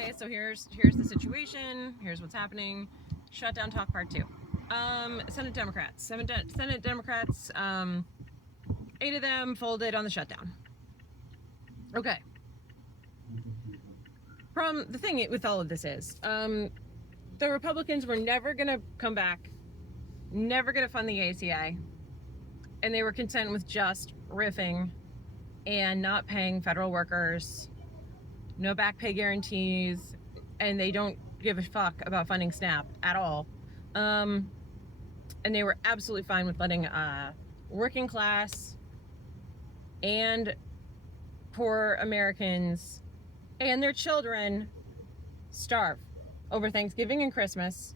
okay, so here's the situation. Here's what's happening. Shutdown talk part 2. Senate Democrats. 8 of them folded on the shutdown. Okay. The thing with all of this is, the Republicans were never going to come back, never going to fund the ACA, and they were content with just riffing and not paying federal workers, no back pay guarantees, and they don't give a fuck about funding SNAP at all. And they were absolutely fine with letting working class and poor Americans and their children starve over Thanksgiving and Christmas.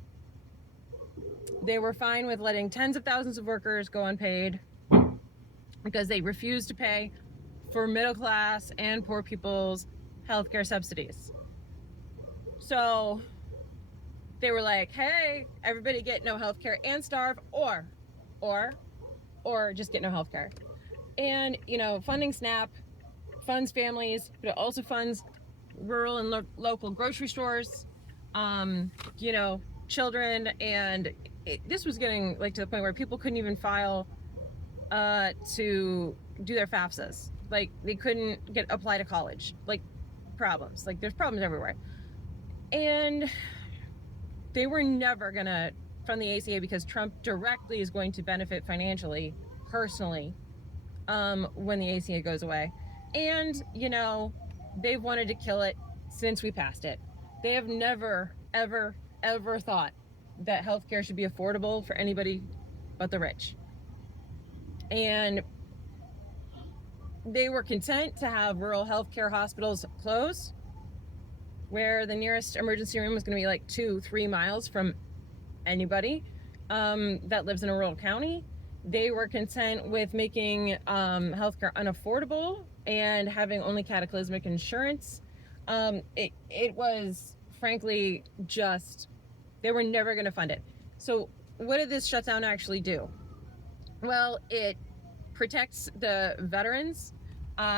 They were fine with letting tens of thousands of workers go unpaid because they refused to pay for middle class and poor people's healthcare subsidies. So they were like, hey, everybody get no healthcare and starve, or just get no healthcare. And, funding SNAP funds families, but it also funds rural and local grocery stores, children, and this was getting to the point where people couldn't even file to do their FAFSAs. They couldn't apply to college. Problems. There's problems everywhere. And they were never gonna fund the ACA because Trump directly is going to benefit financially, personally, when the ACA goes away. And, they've wanted to kill it since we passed it. They have never, ever, ever thought that healthcare should be affordable for anybody but the rich. And they were content to have rural healthcare hospitals close, where the nearest emergency room was going to be 2-3 miles from anybody that lives in a rural county. They were content with making healthcare unaffordable and having only cataclysmic insurance. It was, frankly, they were never going to fund it. So what did this shutdown actually do? Well, it protects the veterans,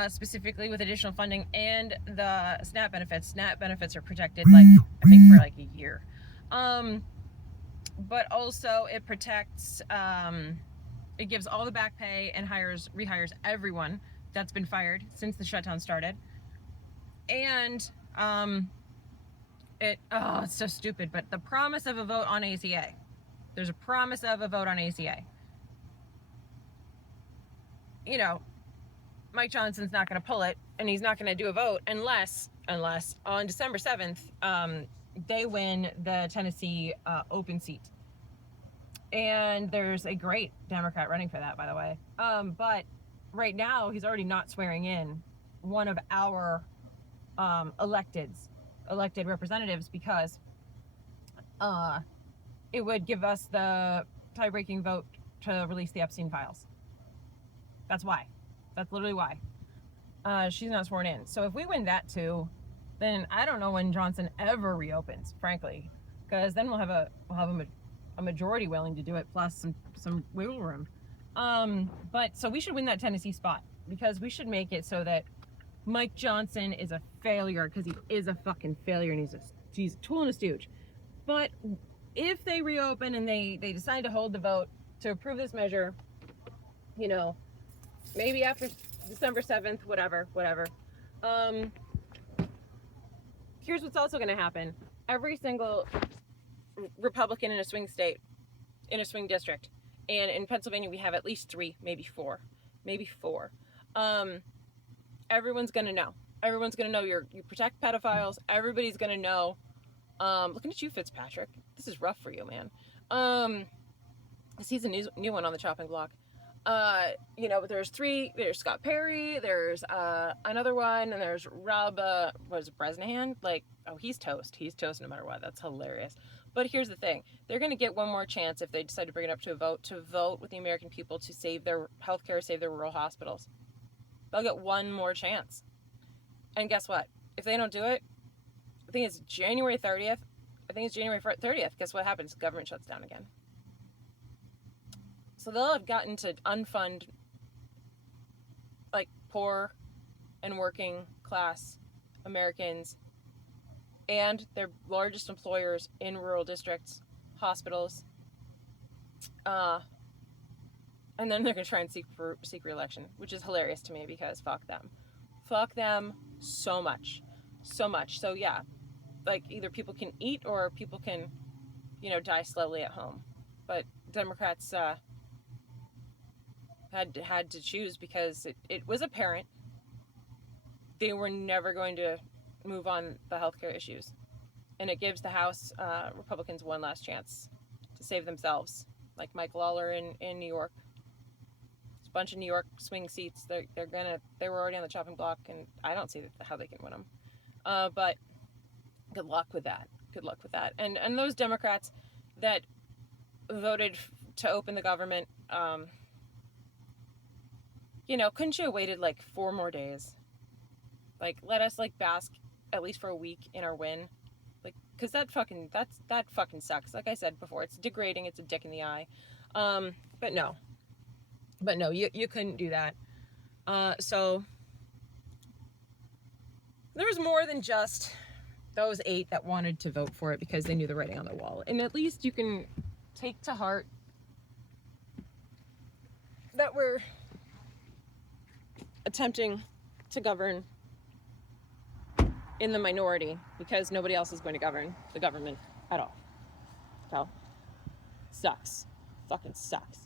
specifically with additional funding, and the SNAP benefits. SNAP benefits are protected, I think, for a year. But also it protects, it gives all the back pay and rehires everyone that's been fired since the shutdown started. And it's so stupid, but the promise of a vote on ACA. There's a promise of a vote on ACA. Mike Johnson's not going to pull it, and he's not going to do a vote unless on December 7th, they win the Tennessee open seat. And there's a great Democrat running for that, by the way. But right now, he's already not swearing in one of our elected representatives because it would give us the tie-breaking vote to release the Epstein files. That's why. That's literally why. She's not sworn in. So if we win that too, then I don't know when Johnson ever reopens, frankly, because then we'll have a majority willing to do it, plus some wiggle room. But so we should win that Tennessee spot, because we should make it so that Mike Johnson is a failure, because he is a fucking failure, and he's a tool and a stooge. But if they reopen and they decide to hold the vote to approve this measure, maybe after December 7th, whatever. Here's what's also going to happen. Every single Republican in a swing state, in a swing district, and in Pennsylvania we have at least 3, maybe 4. Everyone's going to know. Everyone's going to know you protect pedophiles. Everybody's going to know. Looking at you, Fitzpatrick. This is rough for you, man. He's a new one on the chopping block. But there's 3. There's Scott Perry. There's another one, and there's Rob. Bresnahan? He's toast. He's toast no matter what. That's hilarious. But here's the thing: they're going to get one more chance if they decide to bring it up to vote with the American people to save their healthcare, save their rural hospitals. They'll get one more chance. And guess what? If they don't do it, I think it's January 30th. Guess what happens? Government shuts down again. So they'll have gotten to unfund poor and working class Americans and their largest employers in rural districts, hospitals, and then they're going to try and seek re-election, which is hilarious to me because fuck them so much. So yeah, like either people can eat or people can, die slowly at home. But Democrats had to choose because it was apparent they were never going to move on the healthcare issues, and it gives the House Republicans one last chance to save themselves, like Mike Lawler in New York. It's a bunch of New York swing seats. They were already on the chopping block, and I don't see how they can win them. But good luck with that. Good luck with that. And those Democrats that voted to open the government, couldn't you have waited like 4 more days? Like, let us like bask at least for a week in our win. Like, cause that fucking sucks. Like I said before, it's degrading. It's a dick in the eye. But no, you couldn't do that. So there was more than just those 8 that wanted to vote for it because they knew the writing on the wall. And at least you can take to heart that we're attempting to govern in the minority because nobody else is going to govern the government at all. So, sucks. Fucking sucks.